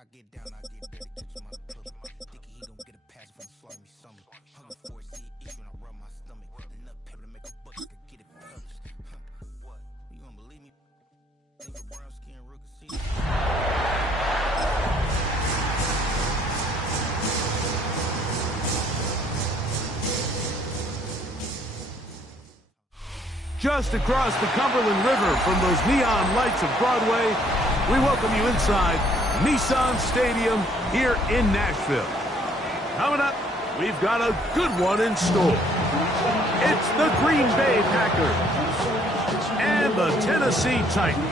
I get down, I get dirty, catch him on the puppet. Thinking he gon' get a pass from slaughter me stomach. Hunger for a seed issue and I rub my stomach. Enough paper to make a buck, I could get it published. What? You don't believe me? Think a brown skin rook can see. Just across the Cumberland River from those neon lights of Broadway, we welcome you inside Nissan Stadium here in Nashville. Coming up, we've got a good one in store. It's the Green Bay Packers and the Tennessee Titans.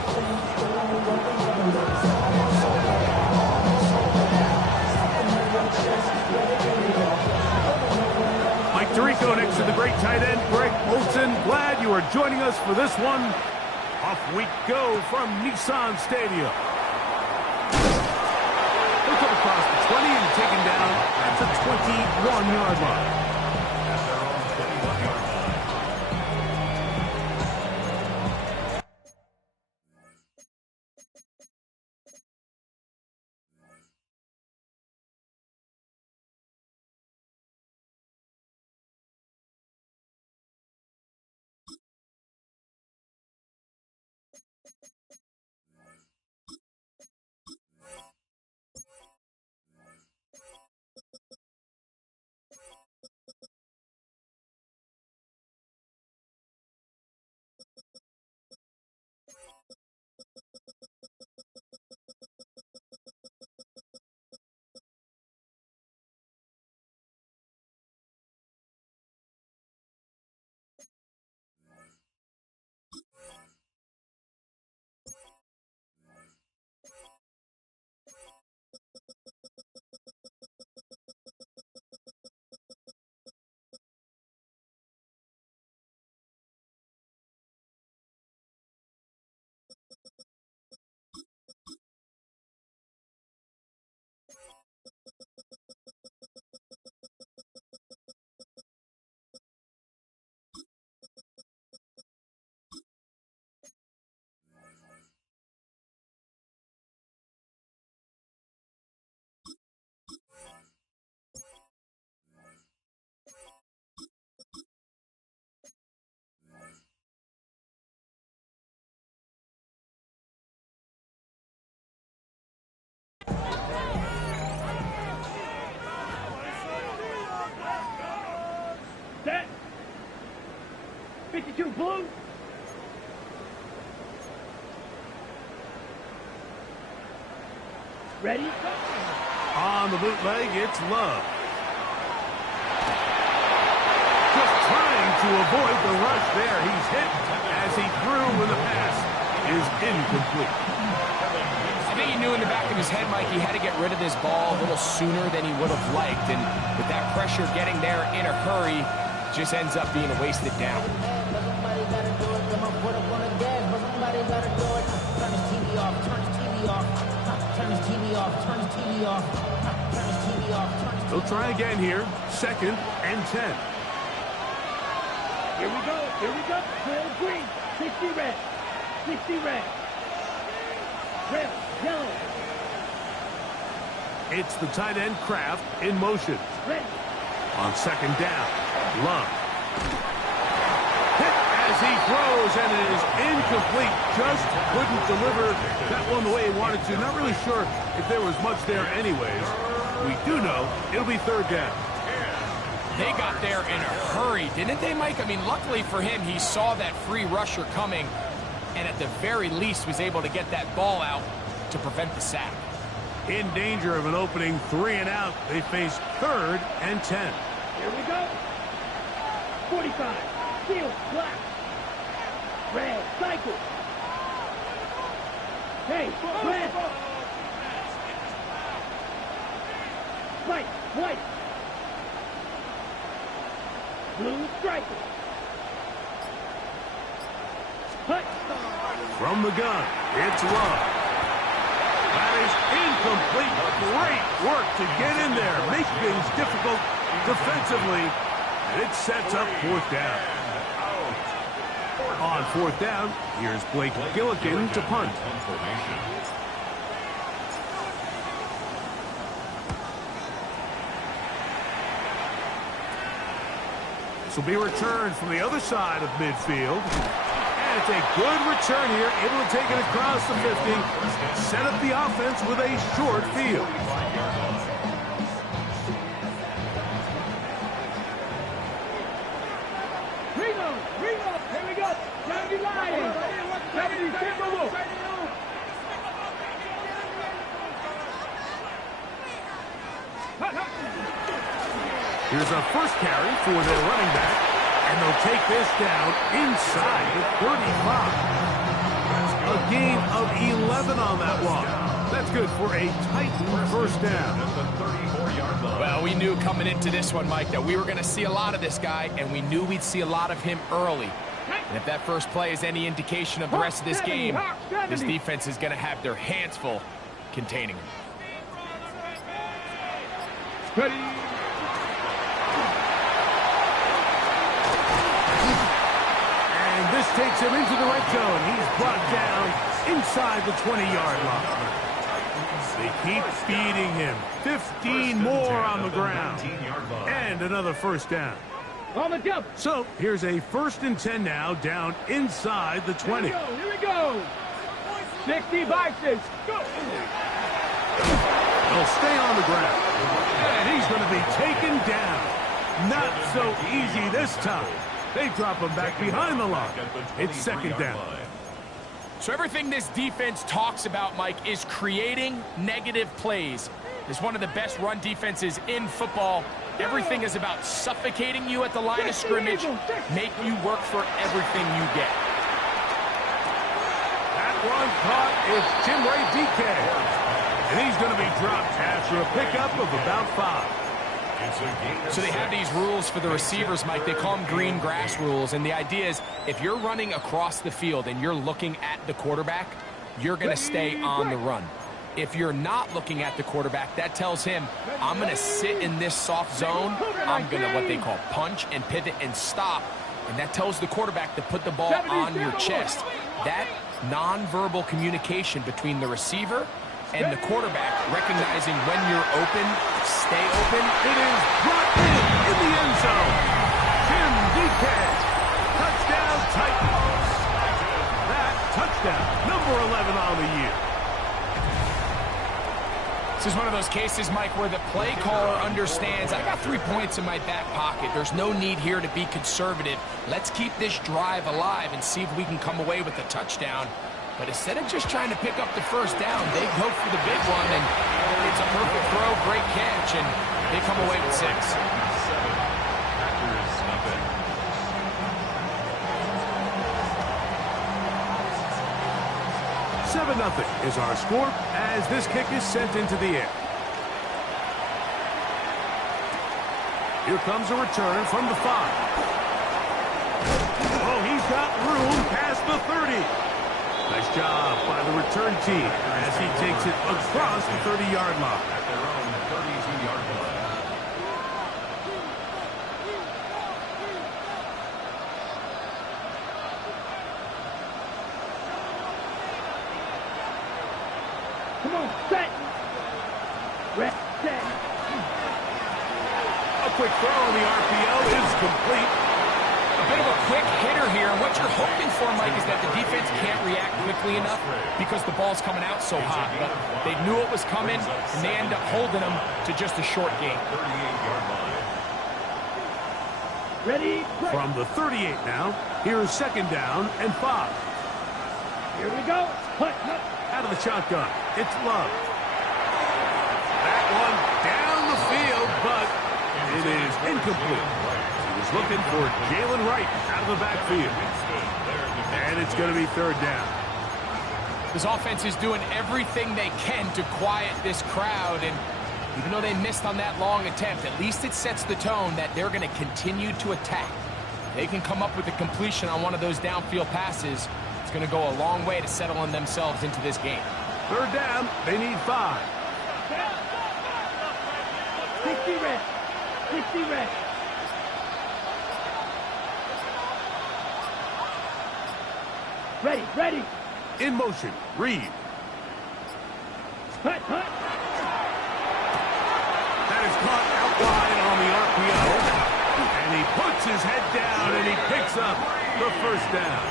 Mike Tirico next to the great tight end, Greg Olsen. Glad you are joining us for this one. Off we go from Nissan Stadium. He'll come across the 20 and taken down at the 21-yard line. Set. 52 blue. Ready? On the bootleg, it's Love. Just trying to avoid the rush there. He's hit as he threw when the pass is incomplete. I think he knew in the back of his head, Mike, he had to get rid of this ball a little sooner than he would have liked. And with that pressure getting there in a hurry, just ends up being a wasted down. They'll try again here. 2nd and 10. Here we go. Here we go. 12 green. 60 red. 60 red. Red. Yellow. It's the tight end Kraft in motion. Red. On 2nd down, Love. Hit as he throws, and it is incomplete. Just couldn't deliver that one the way he wanted to. Not really sure if there was much there anyways. We do know it'll be 3rd down. They got there in a hurry, didn't they, Mike? I mean, luckily for him, he saw that free rusher coming, and at the very least was able to get that ball out to prevent the sack. In danger of an opening 3 and out, they face 3rd and 10. Here we go. 45. Field. Black. Red. Cycle. Hey. Red. White. White. Blue. Striker. Hut. From the gun, it's Love. That is incomplete. Great work to get in there. Make things difficult defensively. And it sets up 4th down. On 4th down, here's Blake Gillikin to punt. will be returned from the other side of midfield. And it's a good return here, able to take it across the 50, set up the offense with a short field. Ringo, here we go. 79. 70, Timberwolf. Here's a first carry for their running back, and they'll take this down inside the 35. A gain of 11 on that one. That's good for a tight first down. Well, we knew coming into this one, Mike, that we were going to see a lot of this guy, and we knew we'd see a lot of him early. And if that first play is any indication of the rest of this game, this defense is going to have their hands full containing him. Ready. And this takes him into the red zone. He's brought down inside the 20-yard line. They keep feeding him. 15 more on the ground. And another first down. On the jump. So here's a 1st and 10 now, down inside the 20. Here we go. 60 boxes. Go. He'll stay on the ground. And he's going to be taken down. Not so easy this time. They drop him back behind the line. It's 2nd down. So everything this defense talks about, Mike, is creating negative plays. It's one of the best run defenses in football. Everything is about suffocating you at the line of scrimmage, make you work for everything you get. That one caught is Chimere Dike. And he's going to be dropped after a pickup of about 5. So they have these rules for the receivers, Mike. They call them green grass rules. And the idea is if you're running across the field and you're looking at the quarterback, you're going to stay on the run. If you're not looking at the quarterback, that tells him, I'm going to sit in this soft zone. I'm going to what they call punch and pivot and stop. And that tells the quarterback to put the ball on your chest. That nonverbal communication between the receiver and the quarterback, recognizing when you're open, stay open. It is brought in the end zone. Tim DK. Touchdown Titans. That touchdown, number 11 on the year. This is one of those cases, Mike, where the play caller understands, I got 3 points in my back pocket. There's no need here to be conservative. Let's keep this drive alive and see if we can come away with a touchdown. But instead of just trying to pick up the first down, they go for the big one, and it's a perfect throw, great catch, and they come away with 6. 7-0 is our score as this kick is sent into the air. Here comes a return from the 5. Oh, he's got room past the 30. Nice job by the return team as he takes it across the 30-yard line. At their own 32-yard line. Come on, set. Red, set. A quick throw on the RPO is complete. A bit of a quick hitter here. What you're hoping for, Mike, is that the defense can't react quickly enough because the ball's coming out so hot. But they knew it was coming, and they end up holding them to just a short gain. 38-yard line. Ready, break. From the 38 now, here is 2nd down and 5. Here we go. Hut. Out of the shotgun, it's Love. That one down the field, but it is incomplete. He was looking for Jalen Wright out of the backfield. And it's going to be 3rd down. This offense is doing everything they can to quiet this crowd, and even though they missed on that long attempt, at least it sets the tone that they're going to continue to attack. They can come up with a completion on one of those downfield passes. It's going to go a long way to settling themselves into this game. 3rd down, they need 5. 60 red. 60 red. Ready. In motion, Reed. Hut. That is caught out wide on the RPO. And he puts his head down, and he picks up the first down.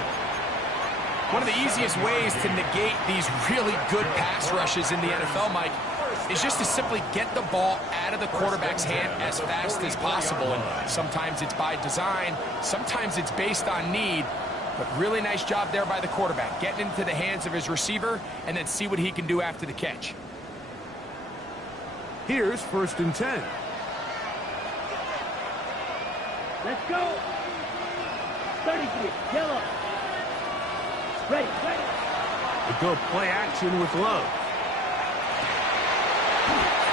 One of the easiest ways to negate these really good pass rushes in the NFL, Mike, is just to simply get the ball out of the quarterback's hand as fast as possible. And sometimes it's by design, sometimes it's based on need. But really nice job there by the quarterback, getting into the hands of his receiver and then see what he can do after the catch. Here's 1st and 10. Let's go. 33, yellow. Ready, ready. We go play action with Love.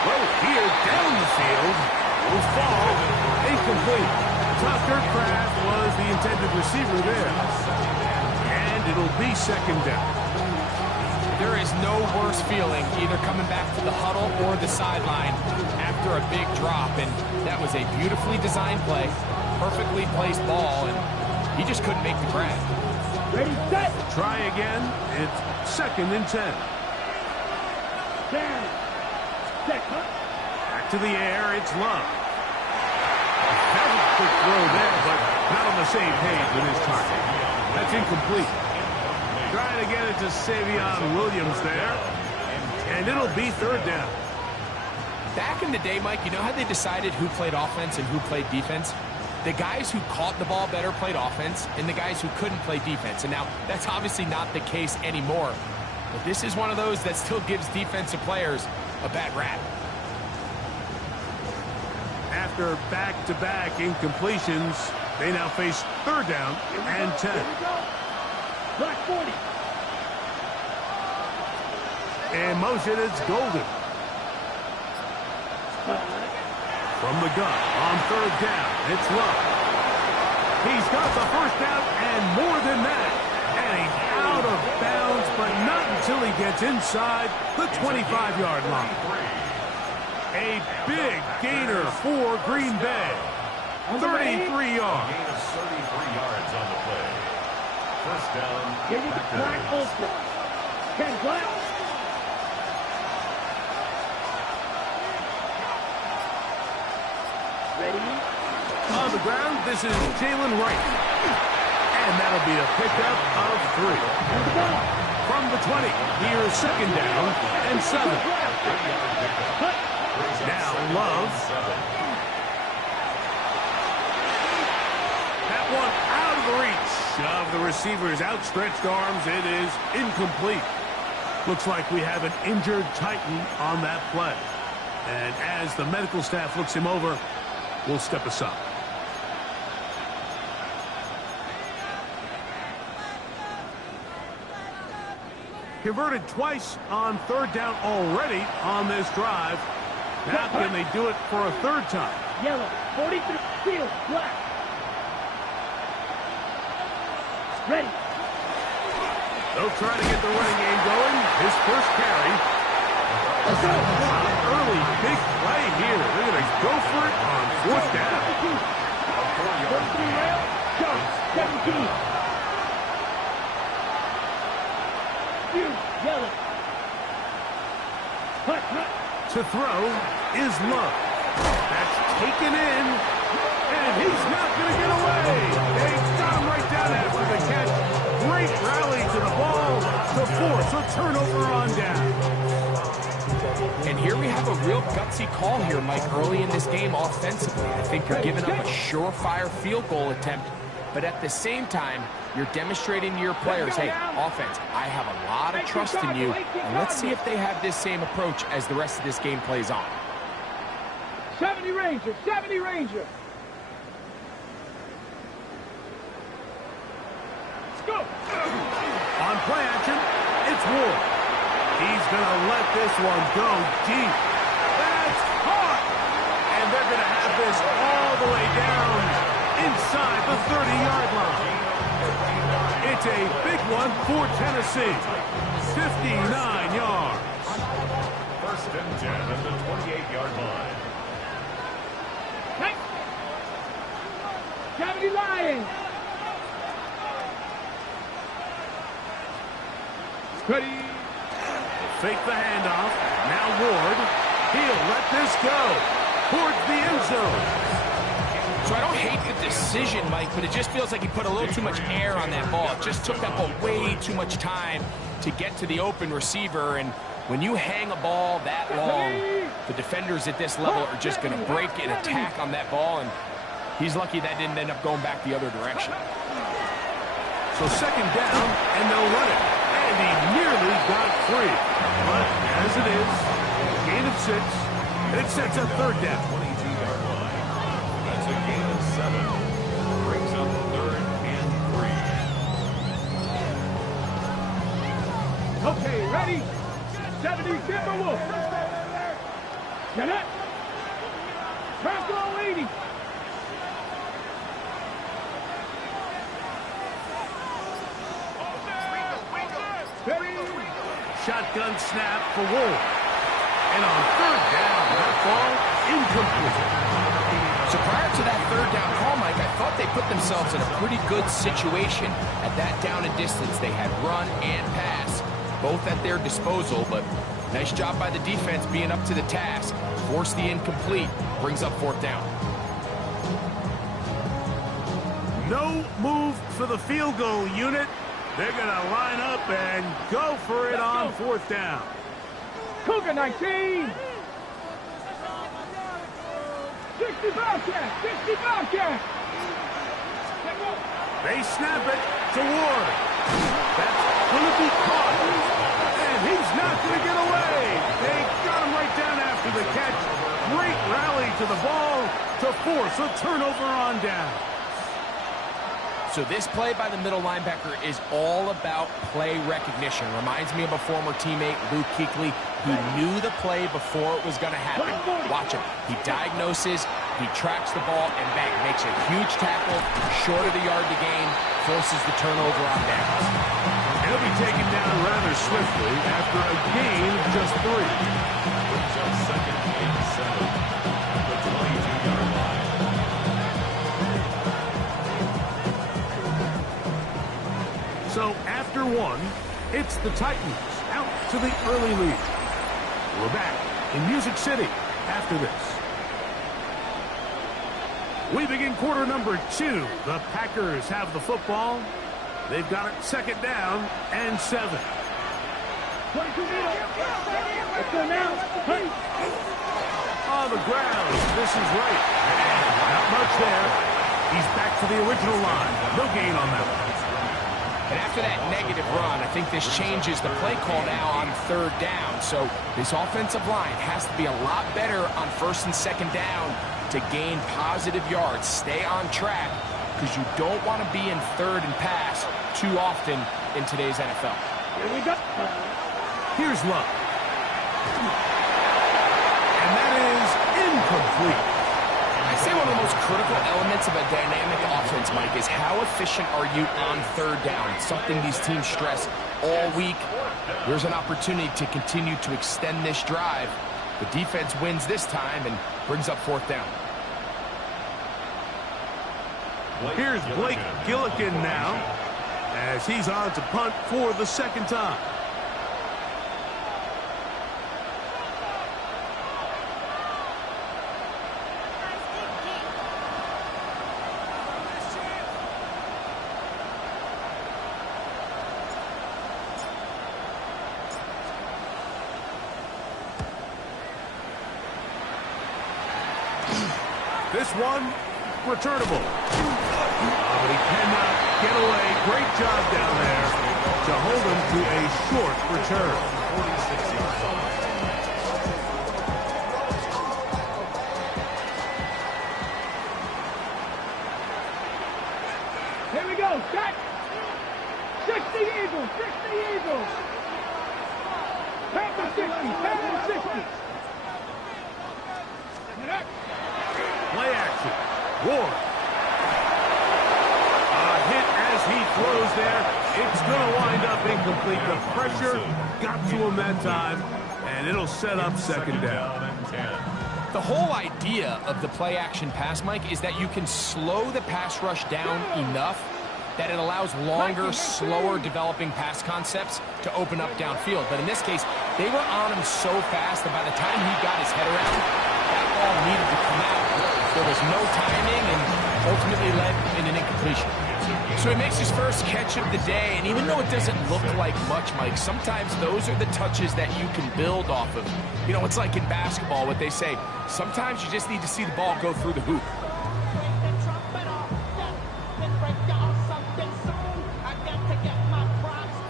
Throw here down the field. Will fall. Incomplete. Tucker Kraft was the intended receiver there. And it'll be 2nd down. There is no worse feeling either coming back to the huddle or the sideline after a big drop. And that was a beautifully designed play, perfectly placed ball, and he just couldn't make the grab. Ready, set. Try again. It's 2nd and 10. Down. Set, huh? Back to the air. It's Love. That was a quick throw there, but not on the same page with his target. That's incomplete. Trying to get it to Savion Williams there. And it'll be 3rd down. Back in the day, Mike, you know how they decided who played offense and who played defense? The guys who caught the ball better played offense, and the guys who couldn't play defense. And now, that's obviously not the case anymore. But this is one of those that still gives defensive players a bad rap. After back-to-back incompletions, they now face 3rd down and 10. Here we go. Black 40. In motion, it's Golden. From the gun on 3rd down, it's Love. He's got the 1st down and more than that. And he's out of bounds, but not until he gets inside the 25-yard line. A big gainer for Green Bay. 33 yards. Gain of 33 yards on the play. 1st down. Here we go. Black ultra. Ken Black. Ready? On the ground, this is Jalen Wright. And that'll be a pickup of 3. Here we go. From the 20, here's 2nd down and 7. Cut. Now Love. That one out of the reach of the receiver's outstretched arms. It is incomplete. Looks like we have an injured Titan on that play. And as the medical staff looks him over, we'll step aside. Converted twice on 3rd down already on this drive. Now can they do it for a 3rd time? Yellow. 43. Field. Black. Ready. They'll try to get the running game going. His first carry. Let's go. Early big play here. They're going to go for it on 4th down. 43 rail. Go. 17. Yellow. Cut, cut. To throw is Love. That's taken in, and he's not going to get away. They got him right down after the catch. Great rally to the ball to force a turnover on down. And here we have a real gutsy call here, Mike, early in this game offensively. I think you're giving up a surefire field goal attempt, but at the same time, you're demonstrating to your players, hey, offense, I have a lot of trust in you, and let's see if they have this same approach as the rest of this game plays on. 70 Ranger, 70 Ranger. Let's go. On play action, it's Ward. He's going to let this one go deep. That's caught! And they're going to have this all the way down inside the 30-yard line. It's a big one for Tennessee. 59 yards. 1st and 10 at the 28-yard line. Hey. 70 Lions. Ready. Fake the handoff. Now Ward. He'll let this go towards the end zone. So I don't hate the decision, Mike, but it just feels like he put a little too much air on that ball. It just took that ball way too much time to get to the open receiver. And when you hang a ball that long, the defenders at this level are just going to break and attack on that ball. And he's lucky that didn't end up going back the other direction. So second down, and they'll run it. And he nearly got free. But as it is, gain of 6, and it sets a third down. 22-yard line. That's a gain of 7. Brings up 3rd and 3. Okay, ready? 70 Timberwolves. Get it? Franco 80. Shotgun snap for Wolf. And on third down, that ball incomplete. So prior to that third down call, Mike, I thought they put themselves in a pretty good situation at that down and distance. They had run and pass, both at their disposal, but nice job by the defense being up to the task. Force the incomplete, brings up 4th down. No move for the field goal unit. They're going to line up and go for it on 4th down. Cougar 19. 60 Bobcat. 60 Bobcat. They snap it to Ward. That's going to be caught. And he's not going to get away. They got him right down after the catch. Great rally to the ball to force a turnover on down. So this play by the middle linebacker is all about play recognition. Reminds me of a former teammate, Luke Kuechly. He knew the play before it was going to happen. Watch him. He diagnoses, he tracks the ball, and bang, makes a huge tackle, short of the yard to gain, forces the turnover on downs. He'll be taken down rather swiftly after a gain of just 3. Brings up 2nd and 7. The 22-yard line. So after 1, it's the Titans out to the early lead. We're back in Music City after this. We begin quarter number 2. The Packers have the football. They've got it 2nd down and 7. 22 meters. Let's go now. Hey. On the ground. This is right. And not much there. He's back to the original line. No gain on that one. And after that negative run, I think this changes the play call now on 3rd down. So this offensive line has to be a lot better on 1st and 2nd down to gain positive yards. Stay on track because you don't want to be in 3rd and pass too often in today's NFL. Here we go. Here's Love. And that is incomplete. I say one of the most critical elements of a dynamic offense, Mike, is how efficient are you on 3rd down? It's something these teams stress all week. There's an opportunity to continue to extend this drive. The defense wins this time and brings up 4th down. Here's Blake Gillikin now as he's on to punt for the 2nd time. This one, returnable. But he cannot get away. Great job down there to hold him to a short return. 46-yard line. Here we go. Set. 60 Eagles. 60 Eagles. Panther 60. Panther 60. Play action. Ward. A hit as he throws there. It's going to wind up incomplete. The pressure got to him that time, and it'll set up 2nd down. And 10. The whole idea of the play action pass, Mike, is that you can slow the pass rush down enough that it allows longer, slower developing pass concepts to open up downfield. But in this case, they were on him so fast that by the time he got his head around, that ball needed to come out there was no timing and ultimately led in an incompletion. So he makes his first catch of the day, and even though it doesn't look like much, Mike, sometimes those are the touches that you can build off of. You know, it's like in basketball, what they say, sometimes you just need to see the ball go through the hoop.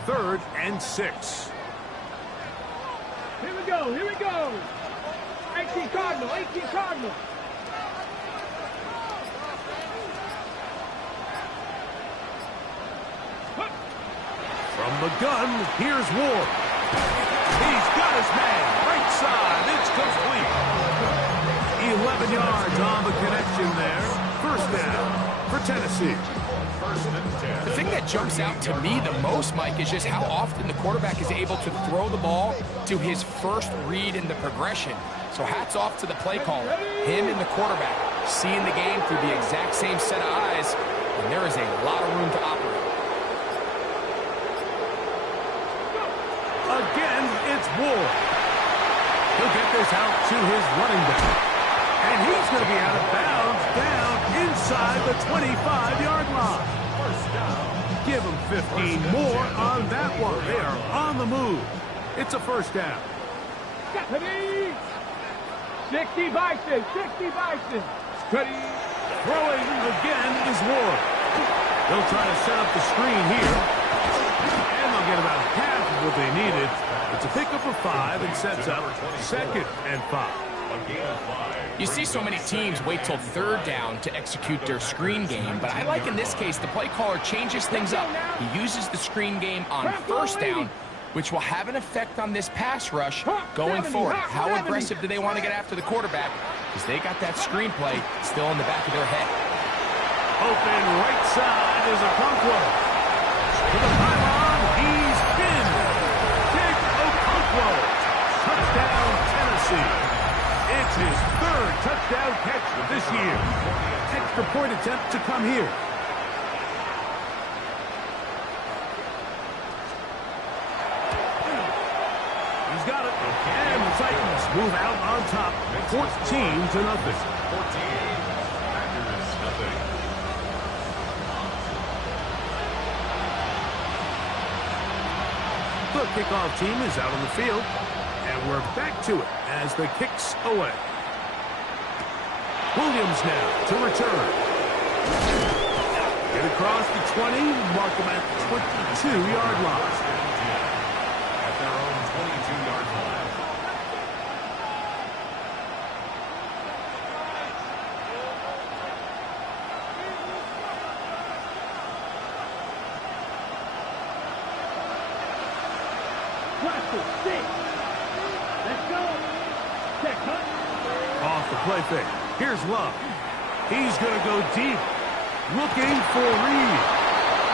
Third and 6. Here we go, here we go. 18 Cardinal, 18 Cardinal. From the gun, here's Ward. He's got his man. Right side. It's complete. 11 yards on the connection there. First down for Tennessee. The thing that jumps out to me the most, Mike, is just how often the quarterback is able to throw the ball to his first read in the progression. So hats off to the play caller. Him and the quarterback seeing the game through the exact same set of eyes, and there is a lot of room to operate. Again, it's Ward. He'll get this out to his running back. And he's going to be out of bounds down inside the 25-yard line. Give him 15 more on that one. They are on the move. It's a first down. 60 Bison, 60 Bison. Ready. Throwing again is Ward. They'll try to set up the screen here. And they'll get about half of what they needed. It's a pickup of 5 and sets up 2nd and 5. You see so many teams wait till third down to execute their screen game, but I like in this case the play caller changes things up. He uses the screen game on first down, which will have an effect on this pass rush going forward. How aggressive do they want to get after the quarterback? Because they got that screenplay still in the back of their head. Open right side is Okonkwo. To the pylon, he's pinned. Big Okonkwo. Touchdown, Tennessee. It's his 3rd touchdown catch of this year. Extra point attempt to come here. He's got it. And the Titans move out on top, 14-0. 14. Packers nothing. The kickoff team is out on the field. And we're back to it as the kick's away. Williams now to return. Get across the 20, mark them at the 22-yard line. At their own 22-yard line. Off the play fake. Here's Love. He's going to go deep, looking for Reed.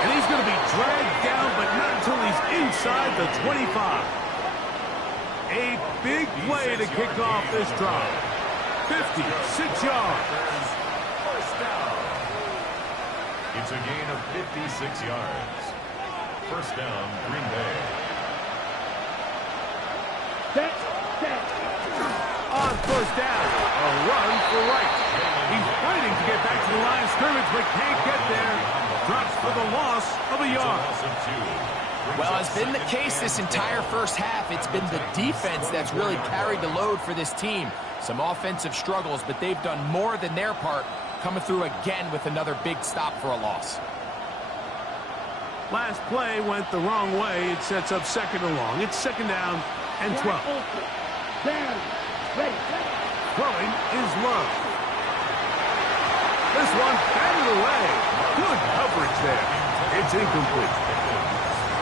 And he's going to be dragged down, but not until he's inside the 25. A big play to kick off this drive. 56 yards. First down. It's a gain of 56 yards. First down, Green Bay. Set. On first down, a run for Wright. He's fighting to get back to the line of scrimmage, but can't get there. Drops for the loss of a yard. Well, as been the case this entire first half, it's been the defense that's really carried the load for this team. Some offensive struggles, but they've done more than their part, coming through again with another big stop for a loss. Last play went the wrong way. It sets up 2nd and long. It's 2nd down and 12. Down. Ready. Throwing is Love. This one batted away. Good coverage there. It's incomplete.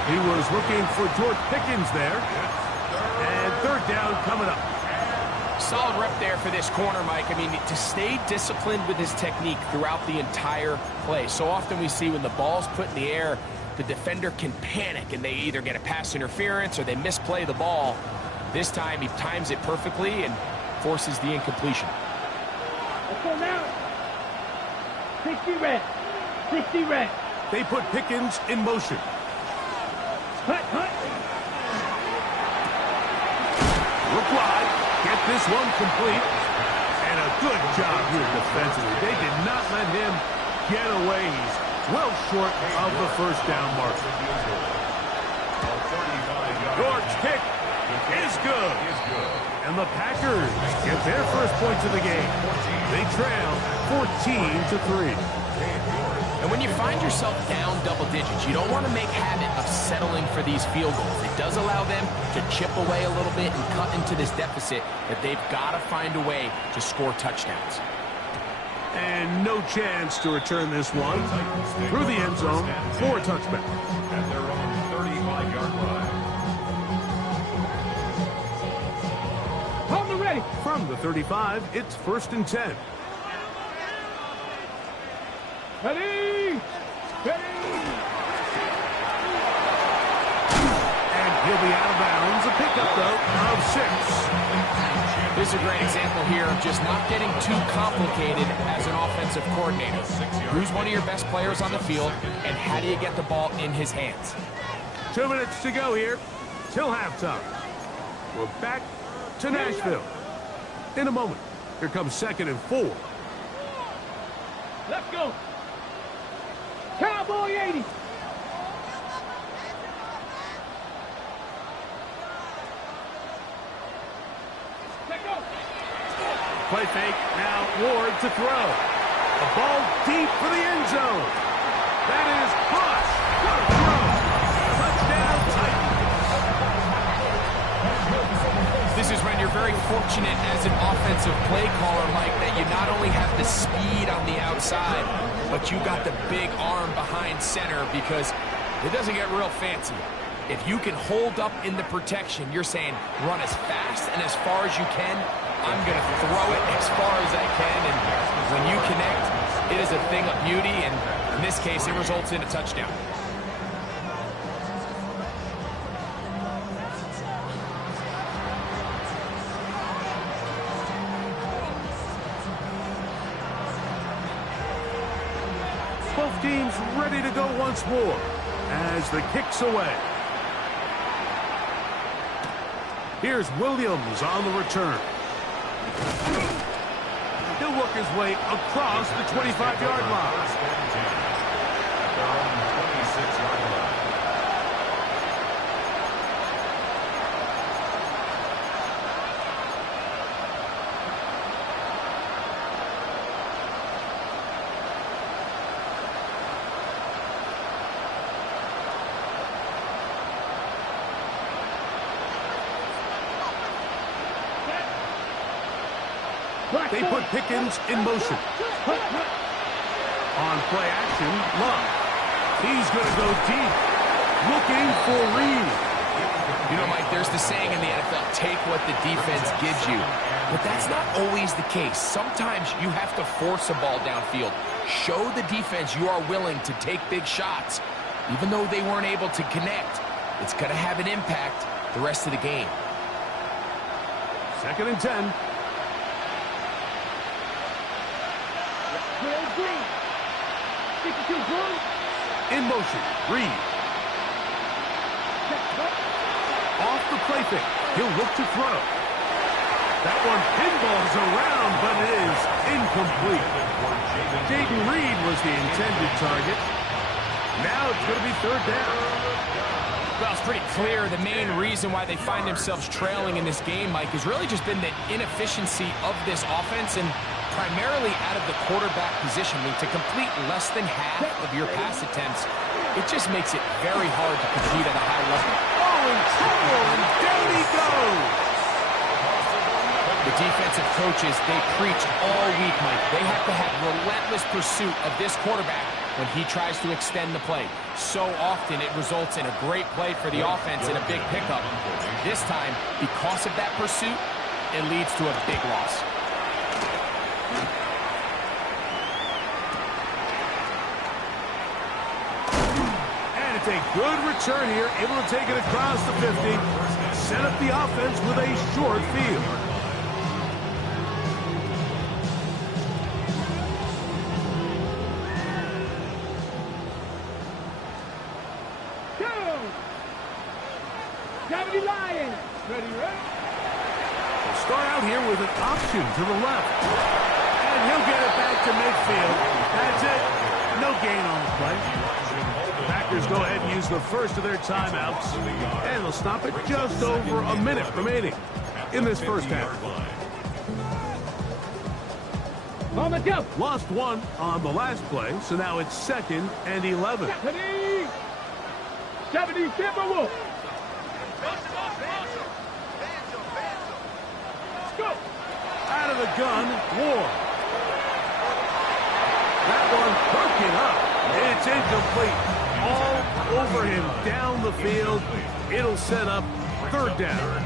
He was looking for George Pickens there. And 3rd down coming up. Solid rep there for this corner, Mike. I mean, to stay disciplined with his technique throughout the entire play. So often we see when the ball's put in the air, the defender can panic and they either get a pass interference or they misplay the ball. This time he times it perfectly and forces the incompletion. Let's go now. 60 red. 60 red. They put Pickens in motion. Hut. Look wide. Get this one complete. And a Good job here defensively. They did not let him get away. He's well short of the first down marker. York's kick is good. And the Packers get their first points of the game. They trail 14-3. And when you find yourself down double digits, you don't want to make habit of settling for these field goals. It does allow them to chip away a little bit and cut into this deficit, but they've got to find a way to score touchdowns. And no chance to return this one through the end zone for a touchback. At their own 35-yard line. Hold it ready. From the 35, it's 1st and 10. Ready. Ready. And he'll be out of bounds. A pickup, though, of 6. This is a great example here of just not getting too complicated as an offensive coordinator. Who's one of your best players on the field, and how do you get the ball in his hands? 2 minutes to go here till halftime. We're back to Nashville. In a moment, here comes 2nd and 4. Let's go. Cowboy 80. Let's go. Play fake. Now Ward to throw. A ball deep for the end zone. That is Bush. What a throw. Touchdown Titans. This is when you're very fortunate as an offensive play caller, Mike, that you not only have the speed on the outside, but you got the big arm behind center, because it doesn't get real fancy. If you can hold up in the protection, you're saying run as fast and as far as you can. I'm going to throw it as far as I can, and when you connect, it is a thing of beauty, and in this case, it results in a touchdown. Both teams ready to go once more as the kick's away. Here's Williams on the return. He'll work his way across the 25-yard line. At their own 26-yard line. They put Pickens in motion. On play action, Love. He's going to go deep. Looking for Reed. You know, Mike, there's the saying in the NFL, take what the defense gives you. But that's not always the case. Sometimes you have to force a ball downfield. Show the defense you are willing to take big shots. Even though they weren't able to connect, it's going to have an impact the rest of the game. 2nd and 10. Green. 52 Blue. In motion, Reed. Off the play fake. He'll look to throw. That one pinballs around, but it is incomplete. Jayden Reed was the intended target. Now it's going to be 3rd down. Well, it's pretty clear the main reason why they find themselves trailing in this game, Mike, has really just been the inefficiency of this offense, and primarily out of the quarterback position. I mean, to complete less than half of your pass attempts, it just makes it very hard to compete at a high level. Oh, in trouble, and down he goes. The defensive coaches, they preach all week, Mike. They have to have relentless pursuit of this quarterback when he tries to extend the play. So often it results in a great play for the offense and a big pickup. This time, because of that pursuit, it leads to a big loss. And it's a good return here, able to take it across the 50. Set up the offense with a short field. start out here with an option to the left. And he'll get it back to midfield. That's it. No gain on the play. Packers go ahead and use the first of their timeouts. And they'll stop it just over a minute remaining in this first half. On the go. Lost one on the last play, so now it's 2nd and 11. 70 Timberwolves. Out of the gun, Ward. That one hooking up. It's incomplete. All over him down the field. It'll set up 3rd down.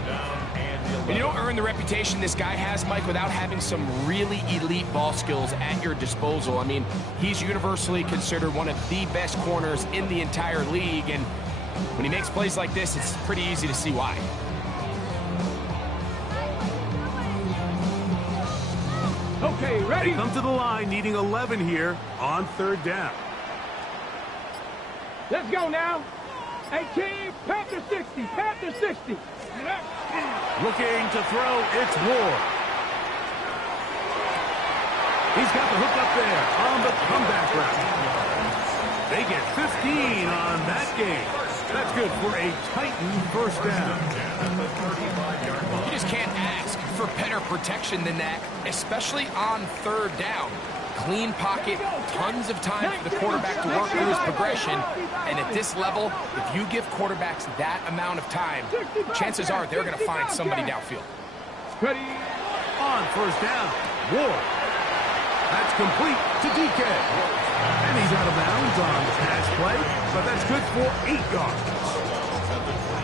And you don't earn the reputation this guy has, Mike, without having some really elite ball skills at your disposal. I mean, he's universally considered one of the best corners in the entire league, and when he makes plays like this, it's pretty easy to see why. Okay, ready? They come to the line needing 11 here on 3rd down. Let's go now. 18, Panther 60, Panther 60. Looking to throw, it's Ward. He's got the hook up there on the comeback route. They get 15 on that game. That's good for a Titan 1st down. You just can't ask for better protection than that, especially on 3rd down. Clean pocket, tons of time for the quarterback to work through his progression, and at this level, if you give quarterbacks that amount of time, chances are they're going to find somebody downfield. Ready? On 1st down, Ward. That's complete to DK. And he's out of bounds on the pass play, but that's good for 8 yards.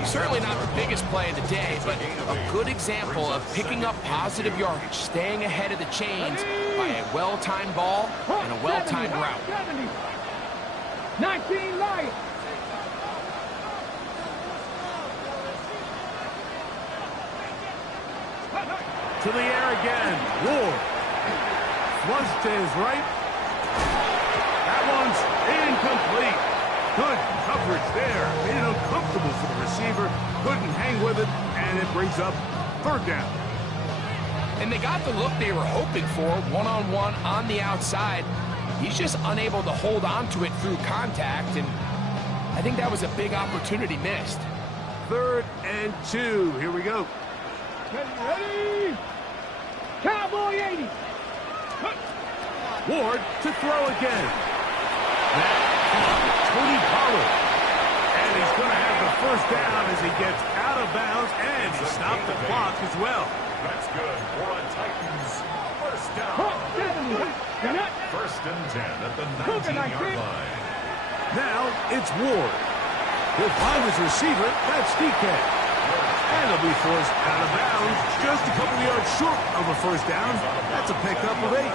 Certainly not the biggest play of the day, but a good example of picking up positive yardage, staying ahead of the chains by a well-timed ball and a well-timed route. 70. 19 Lions. To the air again, Ward. Flush to his right. That one's incomplete. Good coverage there. Made it uncomfortable for the receiver. Couldn't hang with it, and it brings up 3rd down. And they got the look they were hoping for, one-on-one on the outside. He's just unable to hold on to it through contact, and I think that was a big opportunity missed. 3rd and 2. Here we go. Ready? Cowboy 80. Ward to throw again. Tony Pollard. And he's going to have the 1st down as he gets out of bounds, and he stopped the clock as well. That's good for a Titans 1st down. 1st and 10 at the 19-yard line. Now it's Ward. He'll find his receiver. That's DK. And he'll be forced out of bounds just a couple yards short of a 1st down. That's a pickup of 8.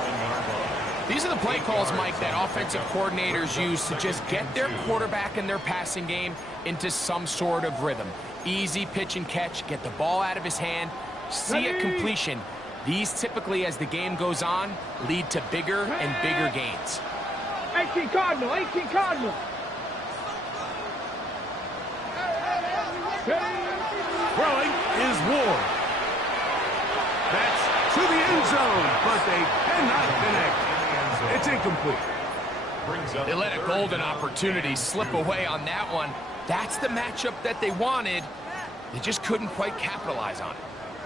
These are the play calls, Mike, that offensive coordinators use to just get their quarterback and their passing game into some sort of rhythm. Easy pitch and catch, get the ball out of his hand, see a completion. These typically, as the game goes on, lead to bigger and bigger gains. 18 Cardinal, 18 Cardinal. Throwing is Ward. That's to the end zone, but they cannot connect. It's incomplete. They let a golden opportunity slip away on that one. That's the matchup that they wanted. They just couldn't quite capitalize on it.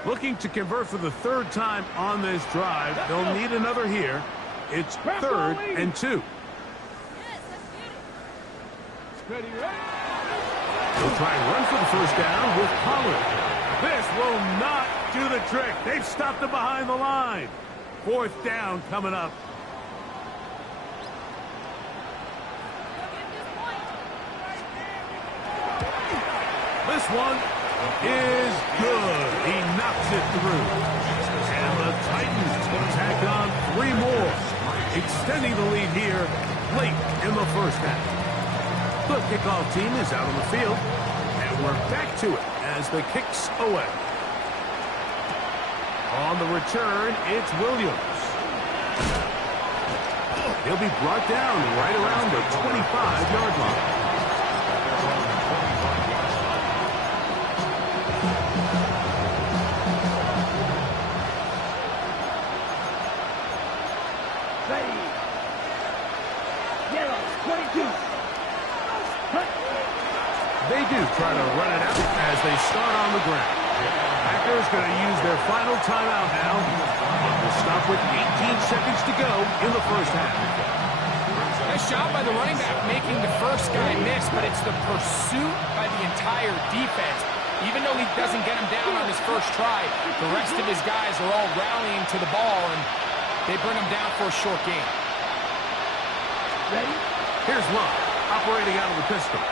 Looking to convert for the 3rd time on this drive. They'll need another here. It's 3rd and 2. They'll try and run for the 1st down with Pollard. This will not do the trick. They've stopped him behind the line. 4th down coming up. This one is good. He knocks it through. And the Titans tack on 3 more, extending the lead here late in the 1st half. The kickoff team is out on the field, and we're back to it as the kick's away. On the return, it's Williams. He'll be brought down right around the 25-yard line. try to run it out as they start on the ground. Packers going to use their final timeout now. We'll stop with 18 seconds to go in the first half. Nice job by the running back making the first guy miss, but it's the pursuit by the entire defense. Even though he doesn't get him down on his first try, the rest of his guys are all rallying to the ball, and they bring him down for a short gain. Ready? Here's Love, operating out of the pistol.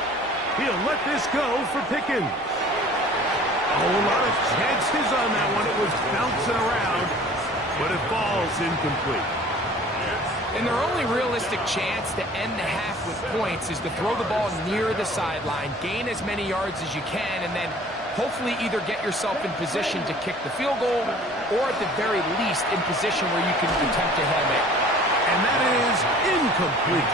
He'll let this go for Pickens. A whole lot of chances on that one. It was bouncing around, but it falls incomplete. And their only realistic chance to end the half with points is to throw the ball near the sideline, gain as many yards as you can, and then hopefully either get yourself in position to kick the field goal or at the very least in position where you can attempt a Hail Mary. And that is incomplete.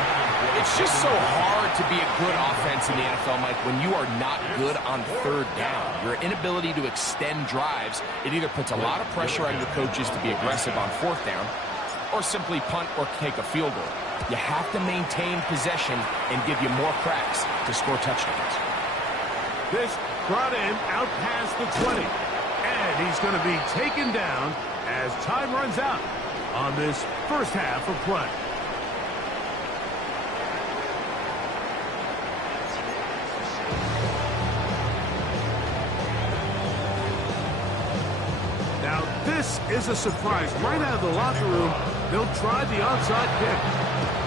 It's just so hard to be a good offense in the NFL, Mike, when you are not good on third down. Your inability to extend drives, it either puts a lot of pressure on your coaches to be aggressive on fourth down or simply punt or take a field goal. You have to maintain possession and give you more cracks to score touchdowns. This brought in out past the 20. And he's going to be taken down as time runs out on this first half of play. Now, this is a surprise. Right out of the locker room, they'll try the onside kick.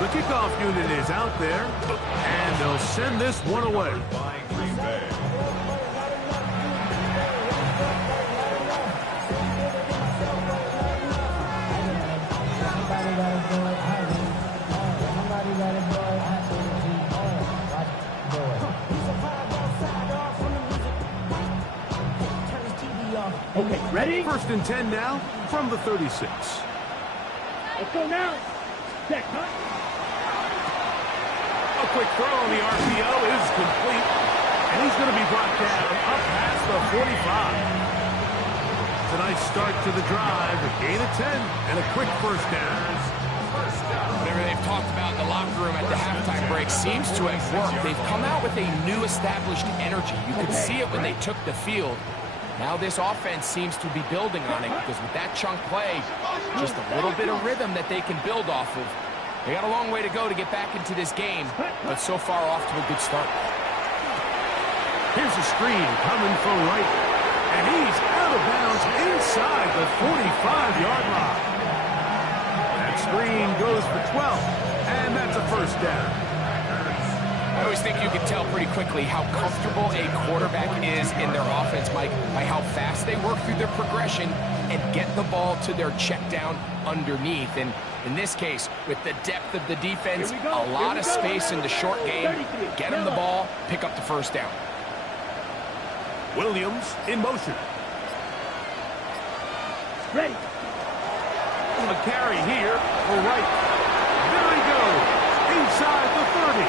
The kickoff unit is out there, and they'll send this one away. Okay, ready? First and 10 now from the 36. Let's go now. Set, cut. A quick throw on the RPO is complete, and he's going to be brought down up past the 45. It's a nice start to the drive, a gain of 10, and a quick first down. Whatever they've talked about in the locker room at the halftime break seems to have worked. They've come out with a new established energy. You could see it when they took the field. Now this offense seems to be building on it because with that chunk play, just a little bit of rhythm that they can build off of. They got a long way to go to get back into this game, but so far off to a good start. Here's a screen coming from right, and he's out of bounds inside the 45-yard line. That screen goes for 12, and that's a first down. I always think you can tell pretty quickly how comfortable a quarterback is in their offense, Mike, by how fast they work through their progression and get the ball to their check down underneath. And in this case, with the depth of the defense, a lot of space in the short game, get them the ball, pick up the first down. Williams in motion. Ready. A carry here for Wright. There he goes, inside the 30.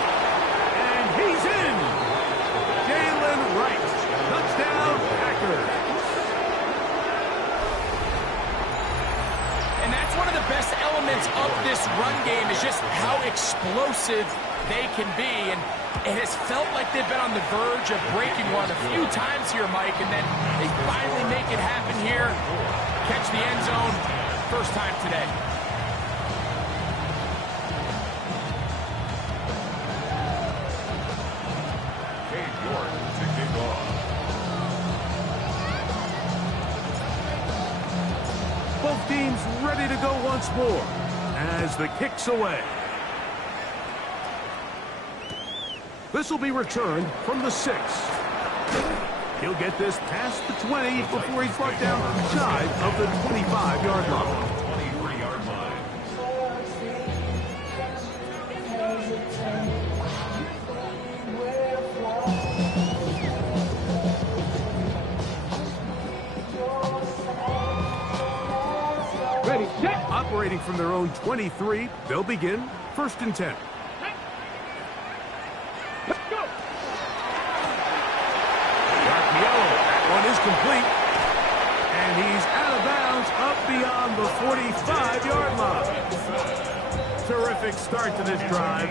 And he's in. Jalen Wright. Touchdown, Packers. And that's one of the best elements of this run game is just how explosive they can be. And it has felt like they've been on the verge of breaking one a few times here, Mike, and then they finally make it happen here. Catch the end zone, first time today. Cade York to kick off. Both teams ready to go once more as the kick's away. This will be returned from the 6. He'll get this past the 20 before he's brought down shy of the 25-yard line. 23-yard line. Ready, set. Operating from their own 23, they'll begin first and 10. Let's go. That one is complete. And he's out of bounds up beyond the 45-yard line. terrific start to this drive.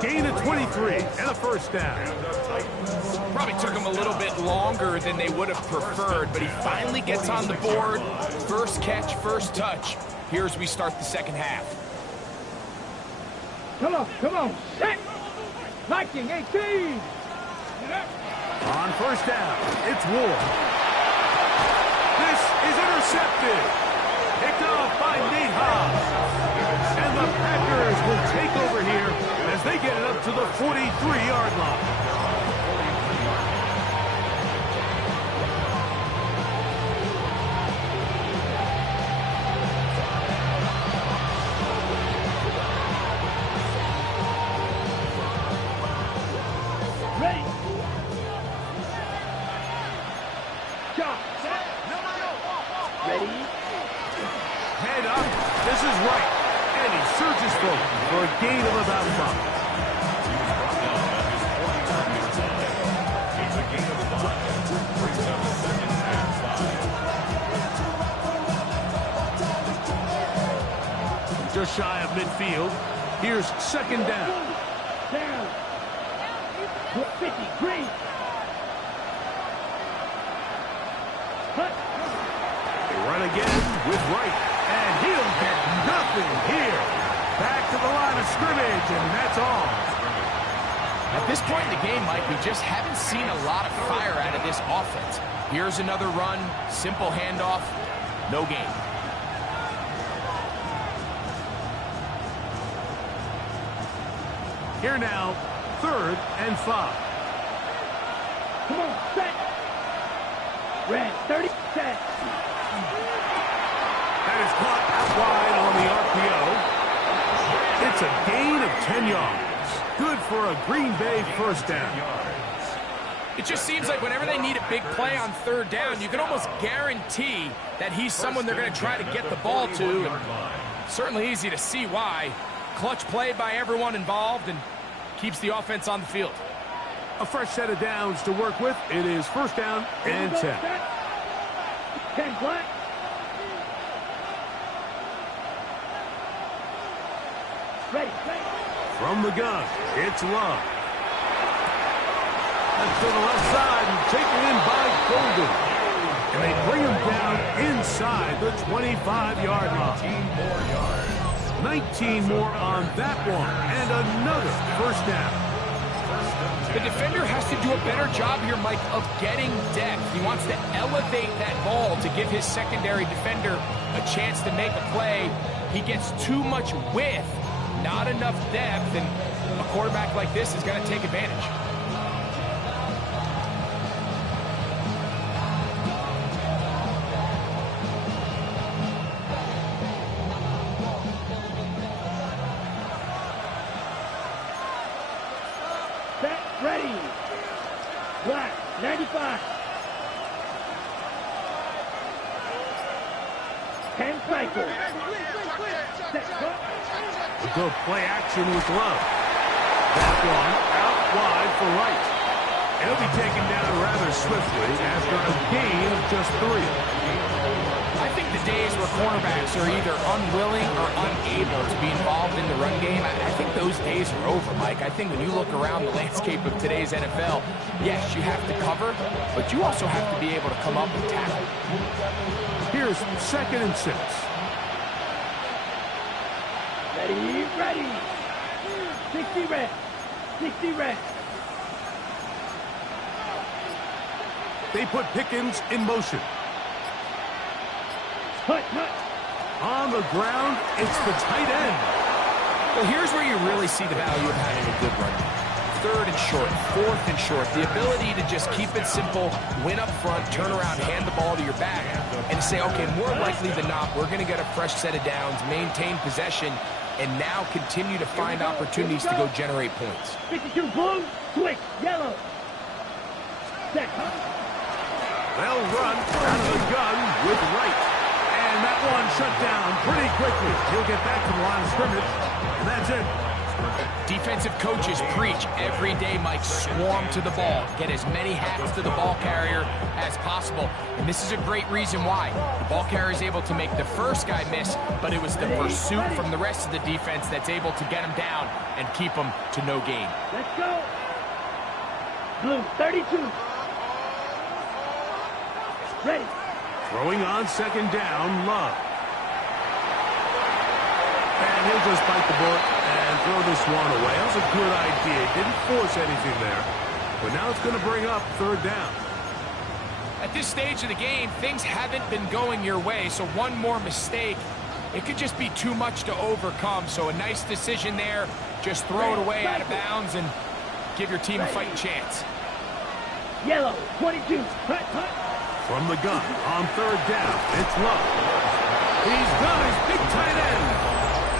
Gain of 23 and a first down. Probably took him a little bit longer than they would have preferred, but he finally gets on the board. First catch, first touch. Here as we start the second half. Come on, set! Viking 18! On first down, it's Ward. This is intercepted. Picked off by Nate Hobbs. And the Packers will take over here as they get it up to the 43-yard line. Ready! Shot! Ready! Head up. This is right. And he surges forward for a gain of about 5. It's a gain of 5. Brings up second and 5. Just shy of midfield. Here's second down. Down! 50, green! Cut! They run again with Wright. And he'll get nothing here. Back to the line of scrimmage, and that's all. At this point in the game, Mike, we just haven't seen a lot of fire out of this offense. Here's another run, simple handoff, no gain. Here now, third and 5. Come on, set! Red, 30, set! That is caught out wide on the RPO. It's a gain of 10 yards. Good for a Green Bay first down. It just seems like whenever they need a big play on third down, you can almost guarantee that he's someone they're going to try to get the ball to. And certainly easy to see why. Clutch play by everyone involved and keeps the offense on the field. A fresh set of downs to work with. It is first down and 10. 10 black. Ready. From the gun, it's Love. That's to the left side and taken in by Golden. And they bring him down inside the 25-yard line. 19 more on that one, and another first down. The defender has to do a better job here, Mike, of getting depth. He wants to elevate that ball to give his secondary defender a chance to make a play. He gets too much width, not enough depth, and a quarterback like this is going to take advantage. Ready. Black, 95. 10 cycles. Set, cut. A good play action with Love. That one out wide for Wright. He'll be taken down rather swiftly after a gain of just 3. I think the days where cornerbacks are either unwilling or unable to be involved in the run game, I think those days are over, Mike. I think when you look around the landscape of today's NFL, yes, you have to cover, but you also have to be able to come up and tackle. Here's second and 6. Ready. 60 red. 60 red. They put Pickens in motion. Cut. On the ground, it's the tight end. Well, here's where you really see the value of having a good run game. Third and short, fourth and short. The ability to just keep it simple, win up front, turn around, hand the ball to your back, and say, okay, more likely than not, we're going to get a fresh set of downs, maintain possession, and now continue to find opportunities to go generate points. 52 blue, switch, yellow. Set. They'll run out of the gun with Wright. And that one shut down pretty quickly. He'll get back to the line of scrimmage, and that's it. Defensive coaches preach every day, Mike, swarm to the ball. Get as many hacks to the ball carrier as possible. And this is a great reason why. The ball carrier is able to make the first guy miss, but it was the pursuit from the rest of the defense that's able to get him down and keep him to no gain. Let's go. Blue, 32. Ready. Throwing on second down, Love. And he'll just bite the bullet and throw this one away. That was a good idea. Didn't force anything there. But now it's going to bring up third down. At this stage of the game, things haven't been going your way, so one more mistake, it could just be too much to overcome. So a nice decision there. Just throw it away out of bounds and give your team a fighting chance. Yellow, 22. Hut, hut. From the gun on third down, it's Love. He's got his big tight end.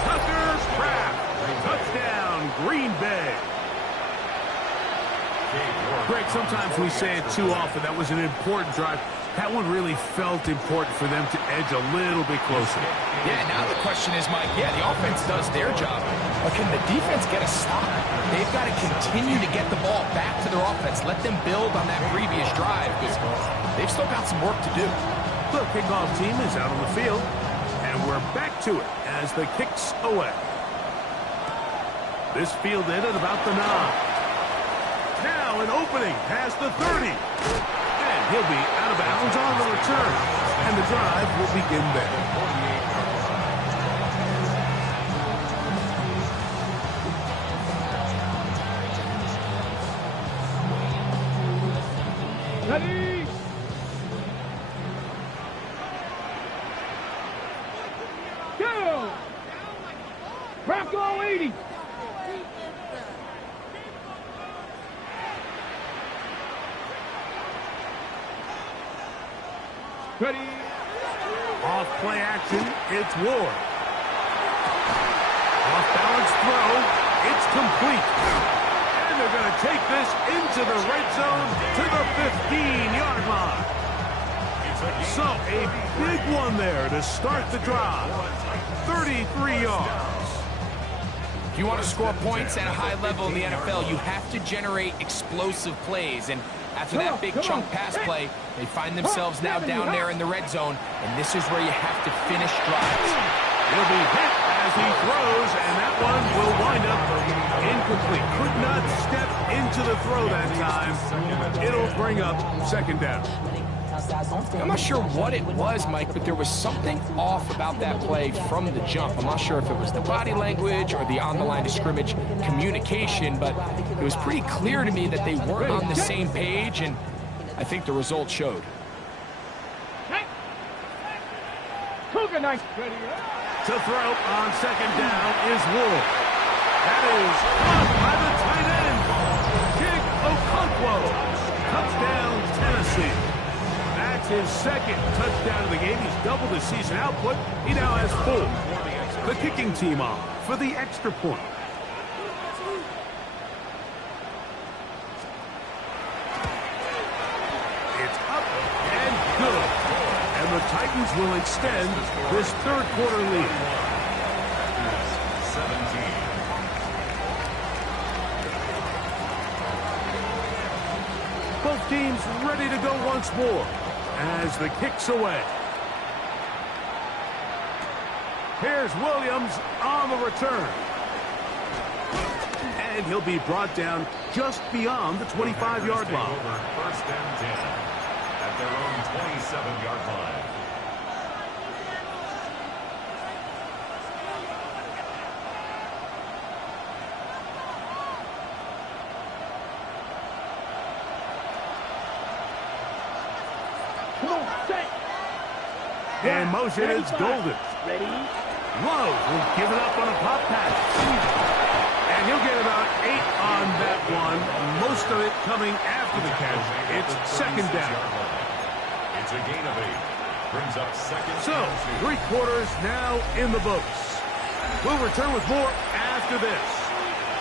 Tucker Kraft. Touchdown, Green Bay. Greg, sometimes we say it too often. That was an important drive. That one really felt important for them to edge a little bit closer. Yeah, now the question is, Mike, the offense does their job, but can the defense get a stop? They've got to continue to get the ball back to their offense. Let them build on that previous drive because they've still got some work to do. The kickoff team is out on the field, and we're back to it as the kicks away. This fielded at about the 9. Now an opening past the 30. And he'll be out of bounds on the return. And the drive will begin there. Ready. Go. Bronco 80. Ready. Off play action, it's Ward. Off balance throw, it's complete. And they're going to take this into the red zone to the 15-yard line. So a big one there to start the drive. 33 yards. If you want to score points at a high level in the NFL, you have to generate explosive plays. And after that big chunk pass play, they find themselves now down there in the red zone, and this is where you have to finish drives. He'll be hit as he throws, and that one will wind up incomplete. Could not step into the throw that time. It'll bring up second down. I'm not sure what it was, Mike, but there was something off about that play from the jump. I'm not sure if it was the body language or the on-the-line of scrimmage communication, but it was pretty clear to me that they weren't on the same page, and I think the result showed. Cougar nice. Ready. To throw on second down is Wood. That is caught by the tight end. Kick Okonkwo. Touchdown, Tennessee. That's his second touchdown of the game. He's doubled his season output. He now has 4. The kicking team on for the extra point. It's up and good. And the Titans will extend this third quarter lead. 17. Both teams ready to go once more as the kick's away. Here's Williams on the return. And he'll be brought down just beyond the 25-yard line. Over first and 10 at their own 27-yard line. Come on, set. And motion is Golden. Ready. Love will give it up on a pop pass. And he'll get about 8 on that one. Most of it coming after the catch. It's second down. It's a gain of 8. Brings up second. So, 3 quarters now in the books. We'll return with more after this.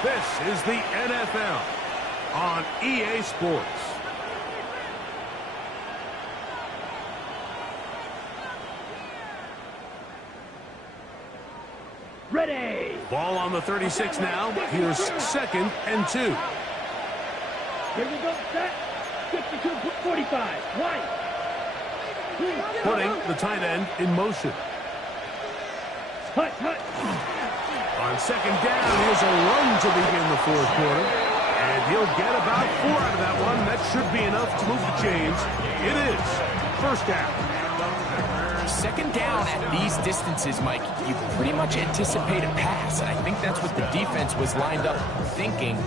This is the NFL on EA Sports. Ready. Ball on the 36 now. Here's 2nd and 2. Here we go. Set. 52-45. White. Putting the tight end in motion. Hut, hut. On 2nd down, here's a run to begin the 4th quarter. And he'll get about 4 out of that one. That should be enough to move the chains. It is 1st down. 2nd down at these distances, Mike, you pretty much anticipate a pass. And I think that's what the defense was lined up thinking.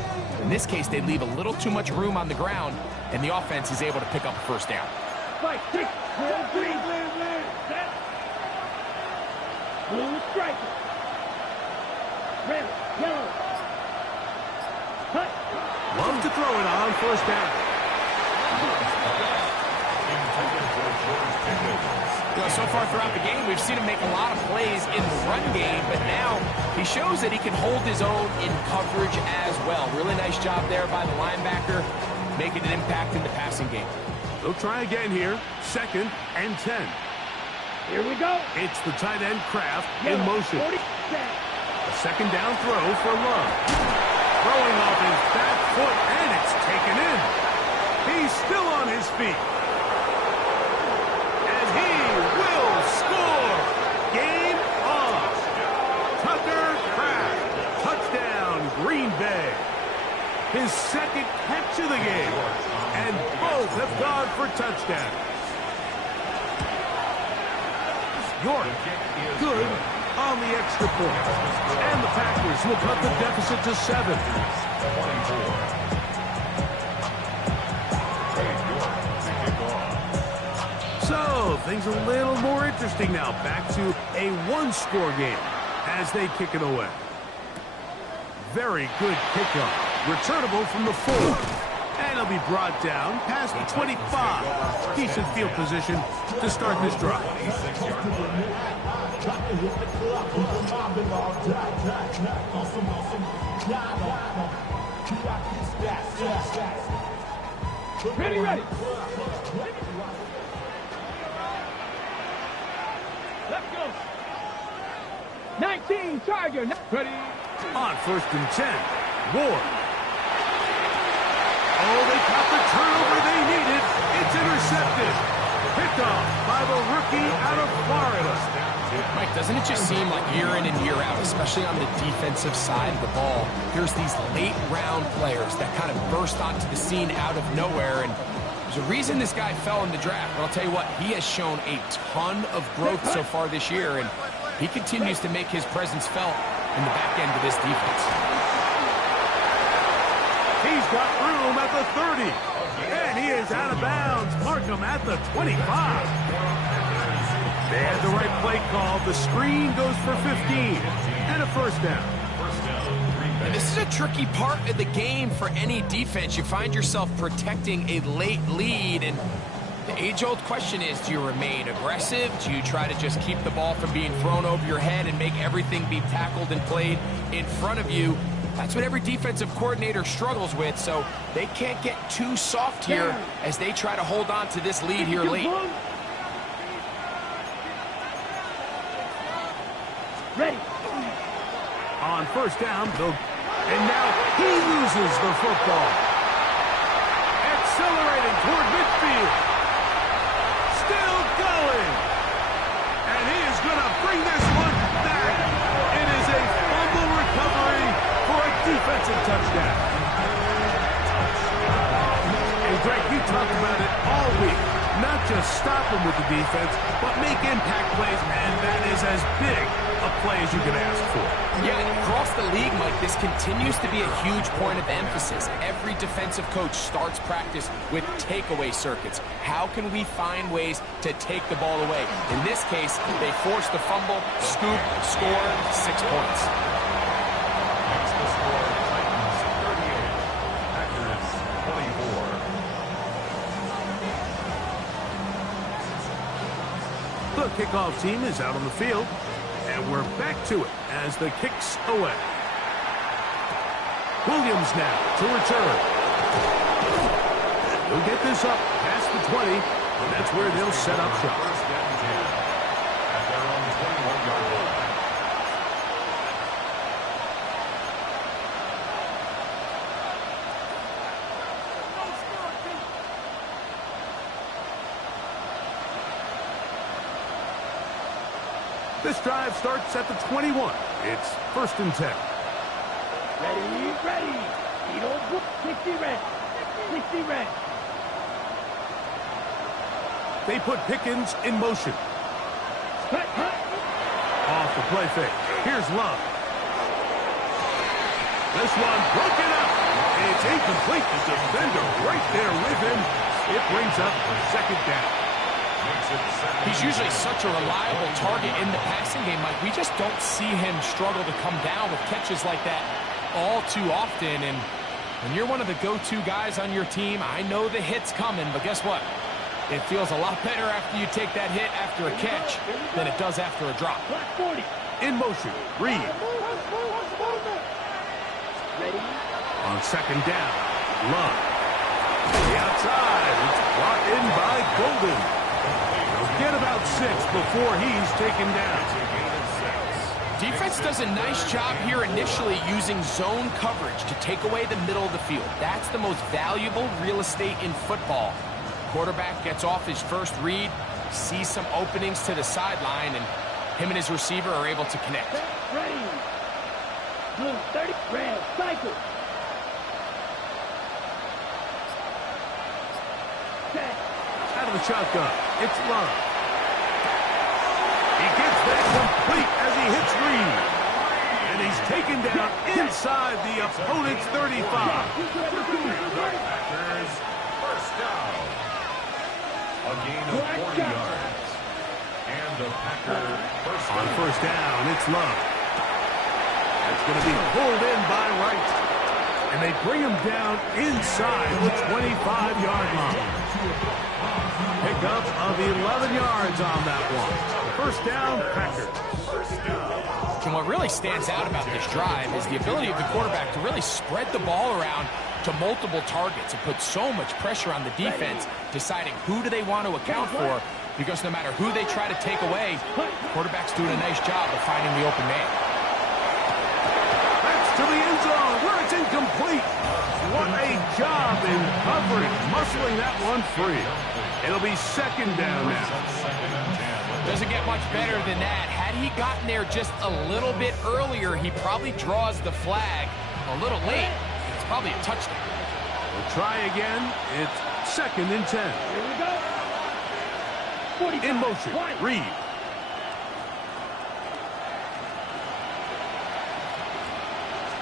In this case, they leave a little too much room on the ground, and the offense is able to pick up a 1st down. Fight, kick, green, set. Blue striker. Red, yellow. Hut. Love to throw it on 1st down. You know, so far throughout the game, we've seen him make a lot of plays in the run game, but now he shows that he can hold his own in coverage as well. Really nice job there by the linebacker, making an impact in the passing game. They'll try again here. 2nd and 10. Here we go. It's the tight end Kraft in Yellow, motion. 40, A 2nd down throw for Love. Throwing off his back foot, and it's taken in. He's still on his feet. And he will score. Game on. Tucker Kraft. Touchdown, Green Bay. His 2nd catch of the game. And both have gone for touchdowns. York, good on the extra point. And the Packers will cut the deficit to 7. So, things a little more interesting now. Back to a 1-score game as they kick it away. Very good kickoff. Returnable from the 4. And he'll be brought down past the 25. Decent field position to start this drive. Ready, ready. Let's go. 19, Charger. Ready. On 1st and 10, Ward. Oh, they caught the turnover they needed. It's intercepted. Picked off by the rookie out of Florida. Mike, doesn't it just seem like year in and year out, especially on the defensive side of the ball, there's these late-round players that kind of burst onto the scene out of nowhere, and there's a reason this guy fell in the draft. But I'll tell you what, he has shown a ton of growth so far this year, and he continues to make his presence felt in the back end of this defense. He's got room at the 30. And he is out of bounds. Markham at the 25. They had the right play call. The screen goes for 15. And a 1st down. And this is a tricky part of the game for any defense. You find yourself protecting a late lead, and the age-old question is, do you remain aggressive? Do you try to just keep the ball from being thrown over your head and make everything be tackled and played in front of you? That's what every defensive coordinator struggles with, so they can't get too soft here as they try to hold on to this lead here late. Ready. On 1st down, and now he loses the football. Accelerating toward midfield. Still going. And he is going to bring this one back. It is a fumble recovery for a defensive touchdown. And Greg, you talked about it all week. Not just stop him with the defense, but make impact plays, and that is as big a play as you can ask for. Yeah, across the league, Mike, this continues to be a huge point of emphasis. Every defensive coach starts practice with takeaway circuits. How can we find ways to take the ball away? In this case, they forced the fumble, scoop, score, 6 points. Next to score, Titans 38, Packers 24. The kickoff team is out on the field, and we're back to it as the kick's away. Williams now to return. He'll get this up past the 20, and that's where they'll set up shop. First and 10 at their own 21-yard line. This drive starts at the 21. It's 1st and 10. Ready, ready. You don't book 60 red. 60 red. They put Pickens in motion. Cut, cut. Off the play fake. Here's Love. This one broken up. It's incomplete. The defender right there with him. It brings up 2nd down. He's usually such a reliable target in the passing game, Mike. We just don't see him struggle to come down with catches like that all too often. And when you're one of the go-to guys on your team, I know the hit's coming, but guess what? It feels a lot better after you take that hit after a catch than it does after a drop. In motion, Reed. Ready. On 2nd down, Love. The outside. It's brought in by Golden. He'll get about 6 before he's taken down. Defense does a nice job here initially using zone coverage to take away the middle of the field. That's the most valuable real estate in football. Quarterback gets off his first read, sees some openings to the sideline, and him and his receiver are able to connect. Ready. Blue 30. Red. Cycle. Set. Out of the shotgun, it's Love. He gets that complete as he hits Reed. And he's taken down inside the opponent's 35. Packers, 1st down. A gain of 40 yards. And the Packer first On down. 1st down, it's Love. It's going to be pulled in by Wright. And they bring him down inside the 25-yard line. Pickup of 11 yards on that one. 1st down, Packers. And what really stands out about this drive is the ability of the quarterback to really spread the ball around to multiple targets and put so much pressure on the defense, deciding who do they want to account for, because no matter who they try to take away, the quarterback's doing a nice job of finding the open man. That's to the end zone where it's incomplete. What a job in coverage, muscling that one free. It'll be 2nd down now. Doesn't get much better than that. Had he gotten there just a little bit earlier, he probably draws the flag a little late. It's probably a touchdown. We'll try again. It's 2nd and 10. Here we go. 45. In motion, Reed.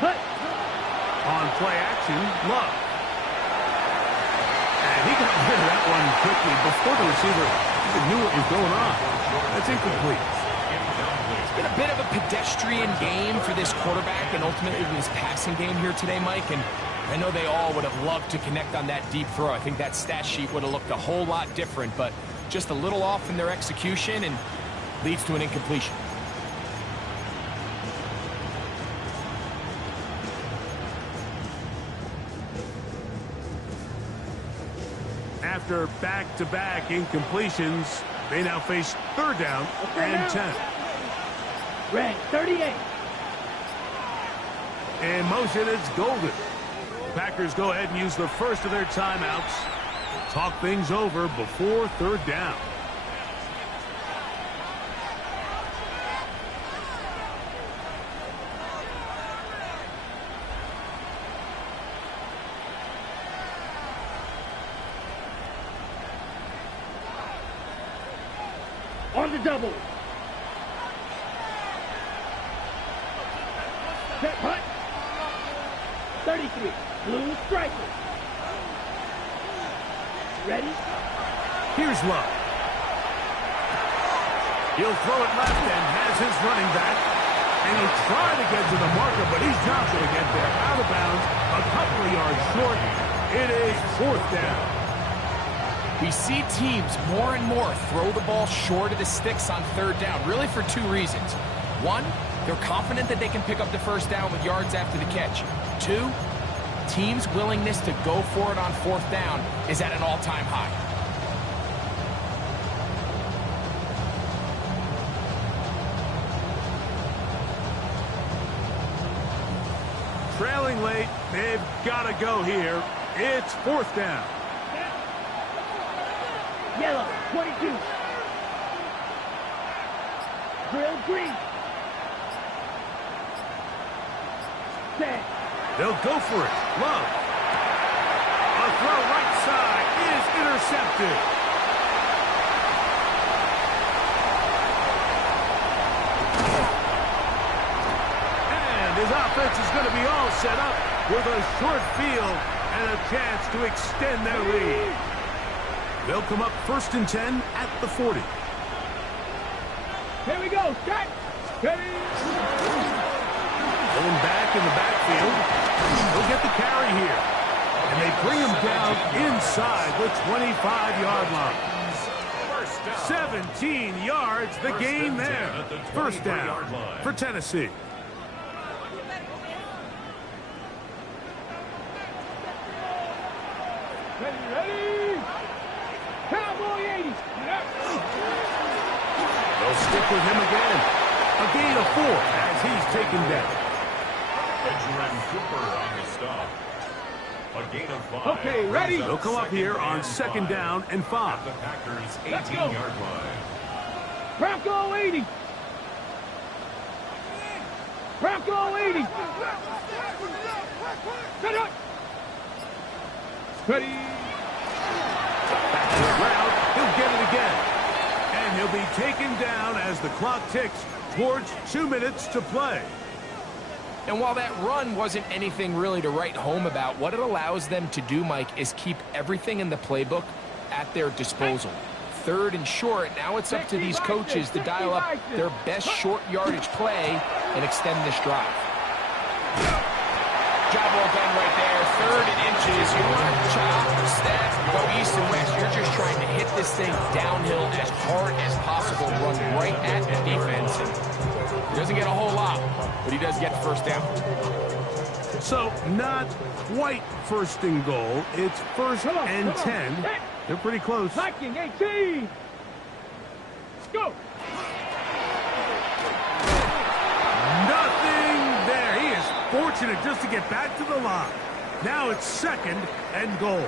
Cut. On play action, Love. And he got rid of that one quickly before the receiver even knew what was going on. That's incomplete. It's been a bit of a pedestrian game for this quarterback and ultimately this passing game here today, Mike. And I know they all would have loved to connect on that deep throw. I think that stat sheet would have looked a whole lot different, but just a little off in their execution and leads to an incompletion. After back-to-back incompletions, they now face 3rd down and 10. Red 38. In motion, it's Golden. Packers go ahead and use the first of their timeouts. Talk things over before 3rd down. On the double. Set punt. 33. Blue striker. Ready? Here's Love. He'll throw it left and has his running back. And he'll try to get to the marker, but he's not going to get there. Out of bounds, a couple of yards short. It is 4th down. We see teams more and more throw the ball short of the sticks on 3rd down, really for 2 reasons. 1, they're confident that they can pick up the 1st down with yards after the catch. 2, teams' willingness to go for it on 4th down is at an all-time high. Trailing late, they've got to go here. It's 4th down. Yellow 22. Trail green. Set. They'll go for it. Love. A throw right side is intercepted. And his offense is going to be all set up with a short field and a chance to extend their lead. They'll come up 1st and 10 at the 40. Here we go. Set. Ready. Going back in the backfield. He'll get the carry here. And they bring him down inside the 25-yard line. 17 yards, the gain there. First down for Tennessee. Ready. Cowboy 80. They'll stick with him again. A gain of 4 as he's taken down. Edgerrin Cooper on the stop. A gain of 5. Okay, ready. They'll come up here on 2nd down and 5. The Packers' Let's go. 18-yard line. Bronco 80. Bronco 80. Set up. Ready. Back to the ground. He'll get it again. And he'll be taken down as the clock ticks towards 2 minutes to play. And while that run wasn't anything really to write home about, what it allows them to do, Mike, is keep everything in the playbook at their disposal. 3rd and short, now it's up to these coaches to dial up their best short yardage play and extend this drive. Job well done right there. 3rd and inches. You want to chop, step, go east and west. You're just trying to hit this thing downhill as hard as possible, run right at the defense. He doesn't get a whole lot, but he does get the first down. So not quite 1st and goal. It's 1st and 10. They're pretty close. Viking 18. Let's go. Nothing there. He is fortunate just to get back to the line. Now it's 2nd and goal.